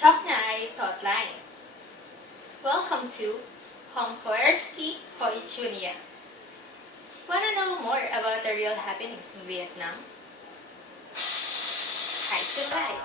Choknai Totline. Welcome to Hongkoerski Hoi Chunia. Wanna know more about the real happenings in Vietnam? Hai Sư Lai.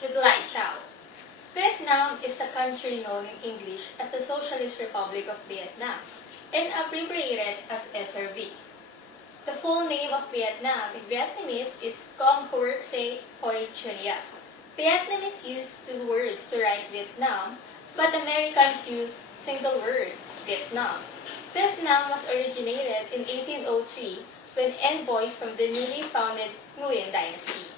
Should Lai Chao. Vietnam is a country known in English as the Socialist Republic of Vietnam and abbreviated as SRV. The full name of Vietnam in Vietnamese is Con Hoc Se Hoi Chunia. Vietnamese use two words to write Vietnam, but Americans use single word, Vietnam. Vietnam was originated in 1803 when envoys from the newly founded Nguyen dynasty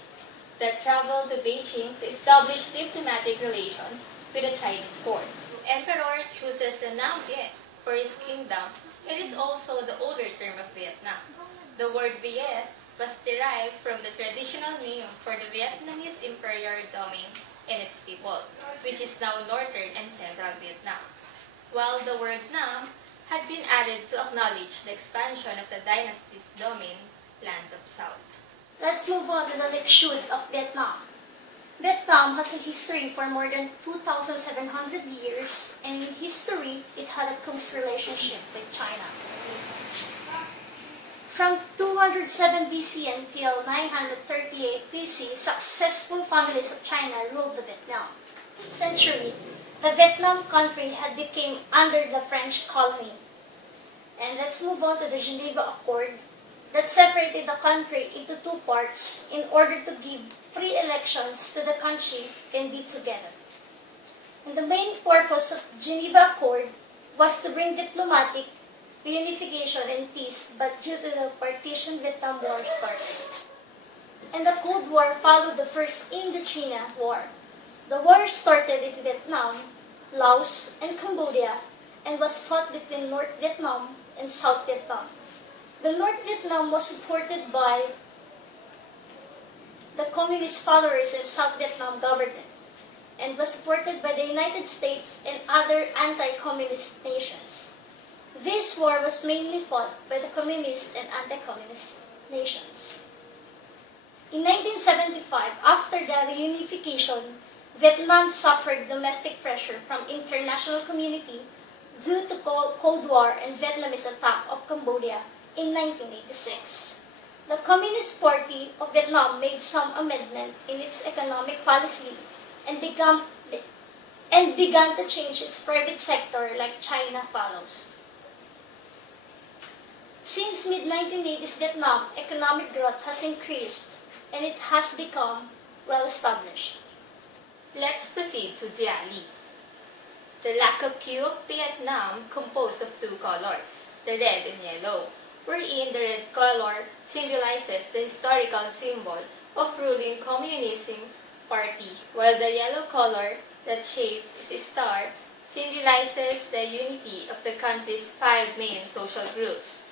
that traveled to Beijing to establish diplomatic relations with the Chinese court. Emperor chooses the Nam Viet for his kingdom. It is also the older term of Vietnam. The word Viet was derived from the traditional name for the Vietnamese imperial domain and its people, which is now northern and central Vietnam, while the word Nam had been added to acknowledge the expansion of the dynasty's domain, Land of South. Let's move on to the Lichud of Vietnam. Vietnam has a history for more than 2,700 years, and in history, it had a close relationship with China. From From 207 BC until 938 BC, successful families of China ruled the Vietnam. Century, the Vietnam country had become under the French colony. And let's move on to the Geneva Accord that separated the country into two parts in order to give free elections to the country can be together. And the main purpose of Geneva Accord was to bring diplomatic reunification and peace, but due to the partition, Vietnam War started. And the Cold War followed the First Indochina War. The war started in Vietnam, Laos, and Cambodia, and was fought between North Vietnam and South Vietnam. The North Vietnam was supported by the communist followers in South Vietnam government, and was supported by the United States and other anti-communist nations. This war was mainly fought by the communist and anti-communist nations. In 1975, after the reunification, Vietnam suffered domestic pressure from international community due to Cold War and Vietnamese attack of Cambodia in 1986. The Communist Party of Vietnam made some amendment in its economic policy and began to change its private sector like China follows. Since mid-1980s, Vietnam economic growth has increased and it has become well established. Let's proceed to Dĩa Lì. The lacquer queue of Vietnam composed of two colors, the red and yellow, wherein the red color symbolizes the historical symbol of ruling Communism Party, while the yellow color, that shape is a star, symbolizes the unity of the country's five main social groups,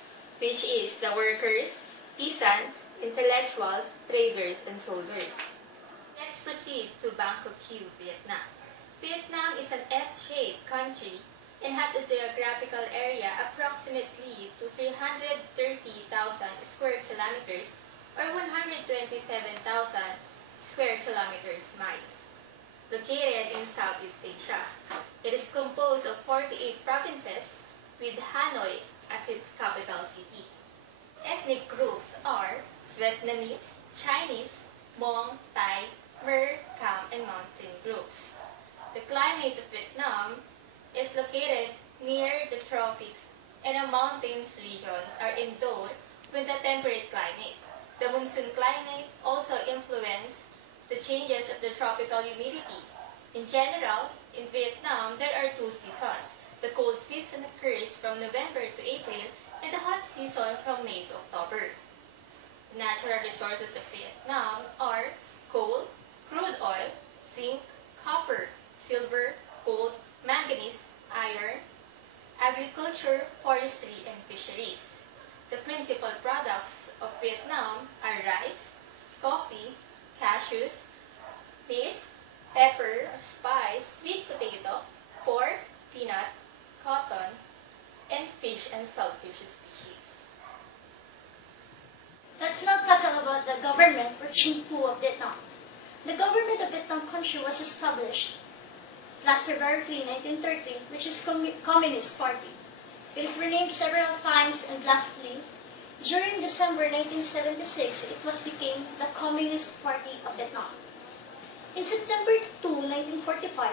which is the workers, peasants, intellectuals, traders, and soldiers. Let's proceed to Bangkok Q, Vietnam. Vietnam is an S-shaped country and has a geographical area approximately to 330,000 square kilometers or 127,000 square kilometers miles. Located in Southeast Asia, it is composed of 48 provinces with Hanoi as its capital city. Ethnic groups are Vietnamese, Chinese, Hmong, Thai, Mer, Khmer, and Mountain groups. The climate of Vietnam is located near the tropics and the mountainous regions are endowed with a temperate climate. The monsoon climate also influences the changes of the tropical humidity. In general, in Vietnam, there are two seasons. The cold season occurs from November to April and the hot season from May to October. The natural resources of Vietnam are coal, crude oil, zinc, copper, silver, gold, manganese, iron, agriculture, forestry, and fisheries. The principal products of Vietnam are rice, coffee, cashews, maize, pepper, spice, sweet potato, pork, peanut, cotton, and fish and shellfish species. Let's now talk about the government or Chinh Phu of Vietnam. The government of Vietnam country was established last February 3, 1930, which is Communist Party. It is renamed several times, and lastly, during December 1976, it was became the Communist Party of Vietnam. In September 2, 1945,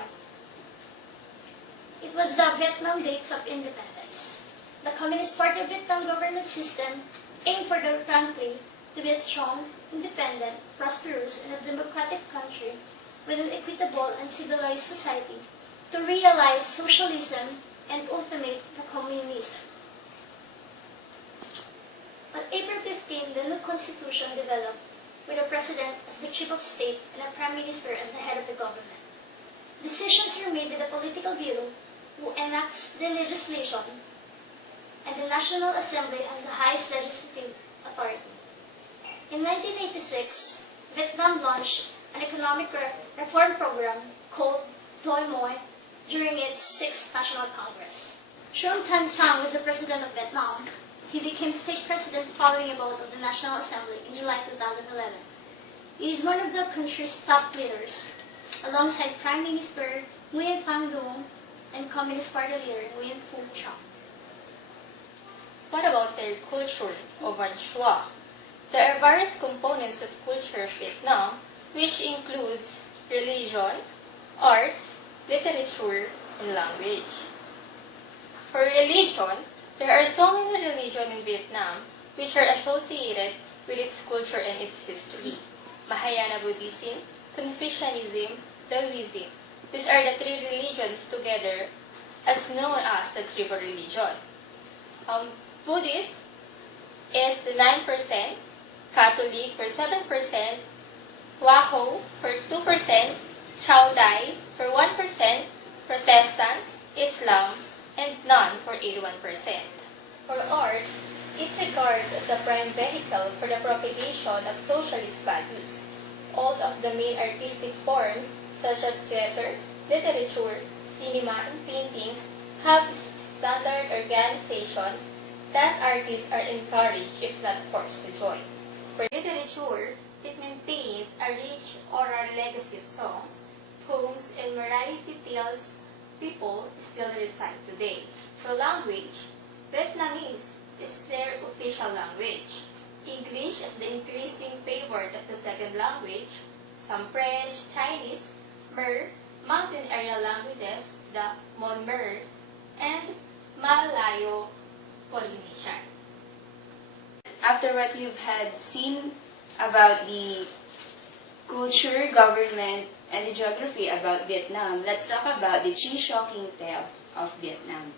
it was the Vietnam Dates of Independence. The Communist Party of Vietnam government system aimed for the country to be a strong, independent, prosperous, and a democratic country with an equitable and civilized society to realize socialism and ultimate the communism. On April 15, the new constitution developed with a president as the chief of state and a prime minister as the head of the government. Decisions are made by the political bureau who enacts the legislation, and the National Assembly as the highest legislative authority. In 1986, Vietnam launched an economic reform program called Doi Moi during its 6th National Congress. Truong Tan Sang was the president of Vietnam. He became state president following a vote of the National Assembly in July 2011. He is one of the country's top leaders, alongside Prime Minister Nguyen Phan Dung and Communist Party leader Nguyen Phu Trong. What about their culture of Van Chua? There are various components of culture of Vietnam, which includes religion, arts, literature, and language. For religion, there are so many religions in Vietnam which are associated with its culture and its history. Mahayana Buddhism, Confucianism, Taoism. These are the three religions together as known as the triple religion. Buddhist is the 9%, Catholic for 7%, Wahho for 2%, Chao Dai for 1%, Protestant, Islam, and none for 81%. For arts, it regards as the prime vehicle for the propagation of socialist values. All of the main artistic forms, such as theater, literature, cinema, and painting, have standard organizations that artists are encouraged, if not forced, to join. For literature, it maintained a rich oral legacy of songs, poems, and morality tales people still recite today. For language, Vietnamese is their official language. English is the increasing favorite as the second language. Some French, Chinese, Mer, mountain area languages, the Mon Mer, and Malayo Polynesian. After what you've had seen about the culture, government, and the geography about Vietnam, let's talk about the shocking tale of Vietnam.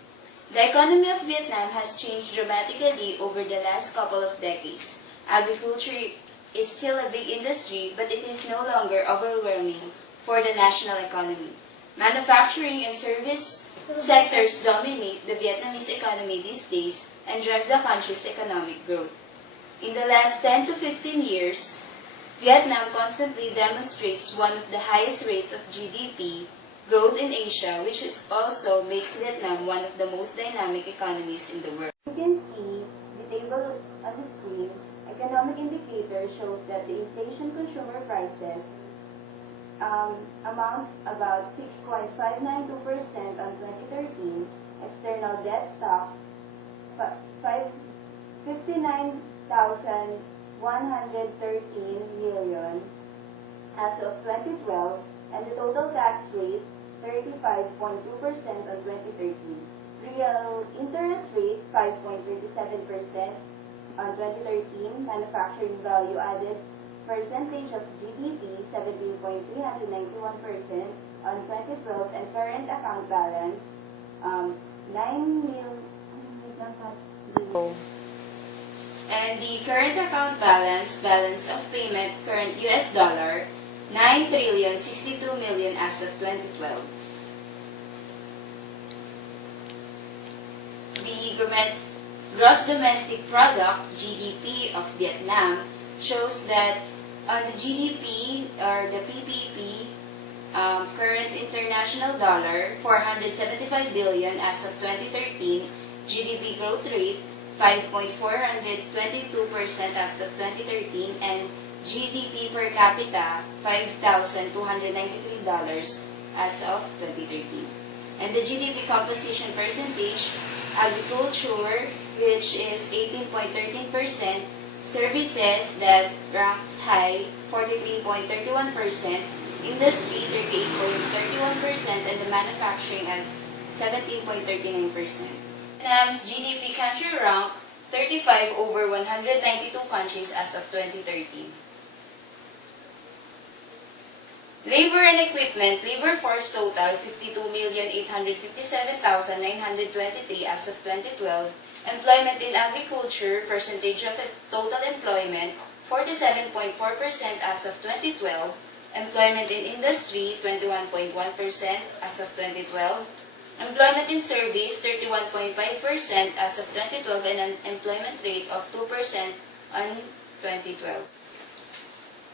The economy of Vietnam has changed dramatically over the last couple of decades. Agriculture is still a big industry, but it is no longer overwhelming for the national economy. Manufacturing and service sectors dominate the Vietnamese economy these days and drive the country's economic growth. In the last 10 to 15 years, Vietnam constantly demonstrates one of the highest rates of GDP growth in Asia, which also makes Vietnam one of the most dynamic economies in the world. You can see the table on the screen. Economic indicator shows that the inflation consumer prices amounts about 6.592% on 2013. External debt stocks 59,113 million as of 2012, and the total tax rate 35.2% on 2013. Real interest rate 5.37% on 2013. Manufacturing value added percentage of GDP 17.391% on 2012, and current account balance 9 million. And the current account balance of payment, current US dollar, 9,062,000,000 as of 2012. The gross domestic product, GDP of Vietnam, shows that on the GDP or the PPP, current international dollar, 475 billion as of 2013, GDP growth rate 5.422% as of 2013, and GDP per capita $5,293 as of 2013. And the GDP composition percentage, agriculture, which is 18.13%, services that ranks high 43.31%, industry 38.31%, and the manufacturing as 17.39%. Vietnam's GDP country rank 35 over 192 countries as of 2013. Labor and equipment, labor force total 52,857,923 as of 2012. Employment in agriculture, percentage of total employment 47.4% as of 2012. Employment in industry 21.1% as of 2012. Employment in service 31.5% as of 2012, and an employment rate of 2% on 2012.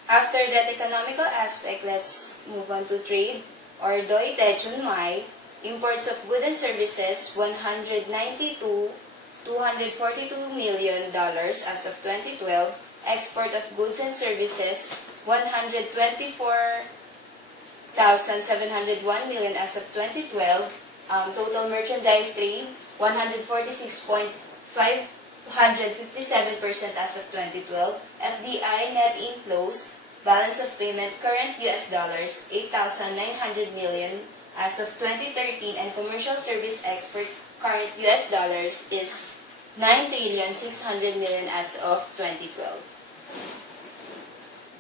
After that economical aspect, let's move on to trade, or Doi Tae Chun Mai. Imports of goods and services, $242 million as of 2012. Export of goods and services, $124,701 million as of 2012. Total merchandise trade, $146.5 157% as of 2012. FDI net inflows, balance of payment, current US dollars, 8,900 million as of 2013, and commercial service export, current US dollars, is 9,600,000,000 as of 2012.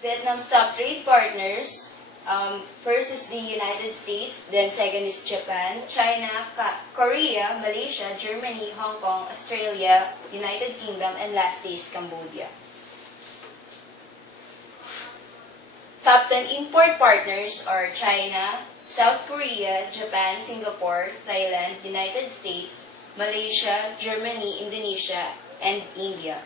Vietnam's top trade partners, first is the United States, then second is Japan, China, Korea, Malaysia, Germany, Hong Kong, Australia, United Kingdom, and lastly is Cambodia. Top 10 import partners are China, South Korea, Japan, Singapore, Thailand, United States, Malaysia, Germany, Indonesia, and India.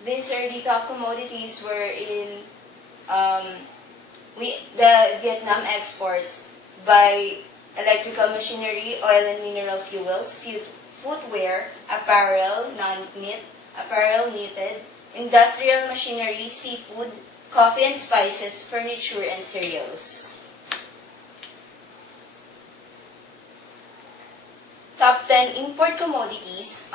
These are the top commodities wherein the Vietnam exports by electrical machinery, oil and mineral fuels, footwear, apparel, non-knit, apparel knitted, industrial machinery, seafood, coffee and spices, furniture, and cereals. Top 10 import commodities,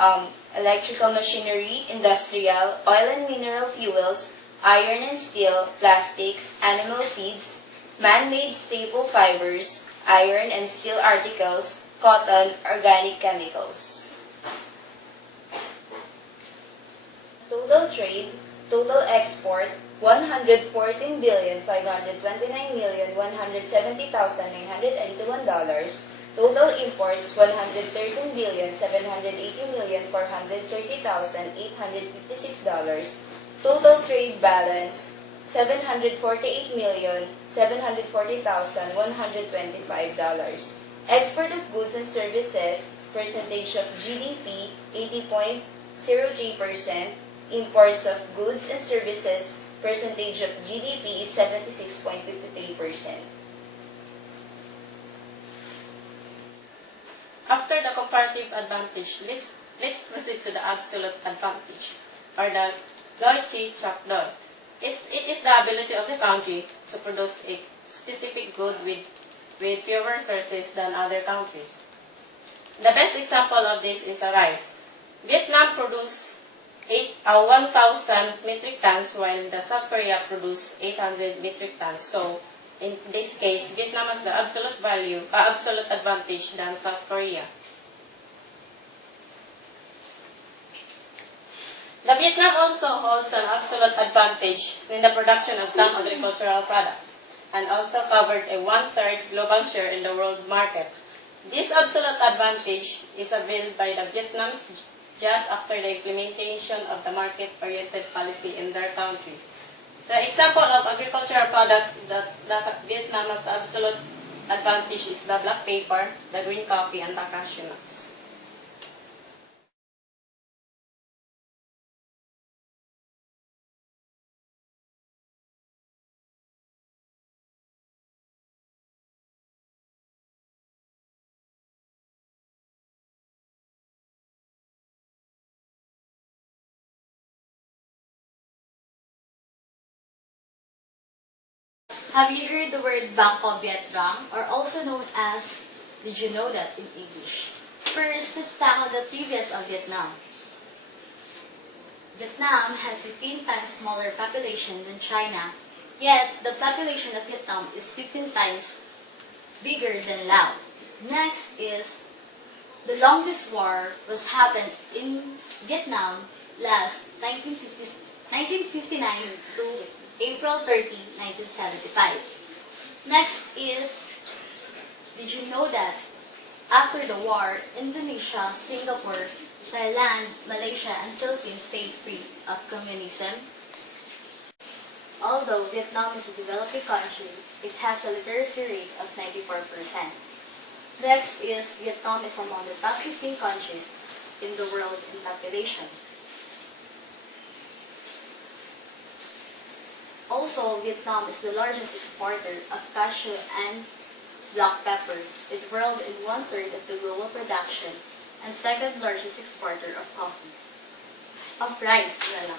electrical machinery, industrial, oil and mineral fuels, iron and steel, plastics, animal feeds, man-made staple fibers, iron and steel articles, cotton, organic chemicals. Total trade, total export, 114,529,170,981 Total imports, 113,780,430,856 Total trade balance, 748,740,125 Export of goods and services, percentage of GDP, 80.03%. Imports of goods and services, percentage of GDP is 76.53%. After the comparative advantage, let's proceed to the absolute advantage, or the Deutsche. It is the ability of the country to produce a specific good with fewer resources than other countries. The best example of this is rice. Vietnam produced 1,000 metric tons, while the South Korea produced 800 metric tons. So, in this case, Vietnam has the absolute advantage than South Korea. The Vietnam also holds an absolute advantage in the production of some agricultural products, and also covered a 1/3 global share in the world market. This absolute advantage is availed by the Vietnams just after the implementation of the market-oriented policy in their country. The example of agricultural products that Vietnam has absolute advantage is the black pepper, the green coffee, and the cashew nuts. Have you heard the word Bangko Vietnam, or also known as Did you know that in English? First, let's tackle the previous of Vietnam. Vietnam has 15 times smaller population than China, yet the population of Vietnam is 15 times bigger than Laos. Next is the longest war was happened in Vietnam last 1959 to April 30, 1975. Next is, did you know that after the war, Indonesia, Singapore, Thailand, Malaysia, and Philippines stayed free of communism? Although Vietnam is a developing country, it has a literacy rate of 94%. Next is, Vietnam is among the top 15 countries in the world in population. Also, Vietnam is the largest exporter of cashew and black pepper. It whirled in 1/3 of the global production and second largest exporter of coffee. Of rice, lang.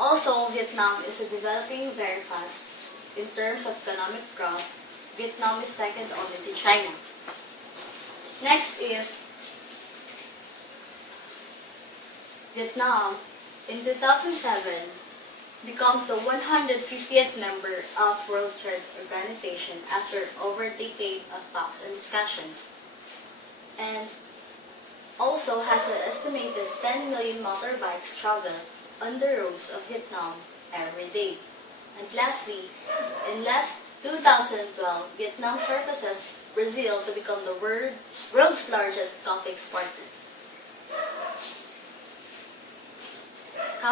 Also, Vietnam is developing very fast. In terms of economic growth, Vietnam is second only to China. Next is, Vietnam, in 2007, becomes the 150th member of World Trade Organization after over a decade of talks and discussions, and also has an estimated 10 million motorbikes travel on the roads of Vietnam every day. And lastly, in last 2012, Vietnam surpasses Brazil to become the world's largest coffee exporter.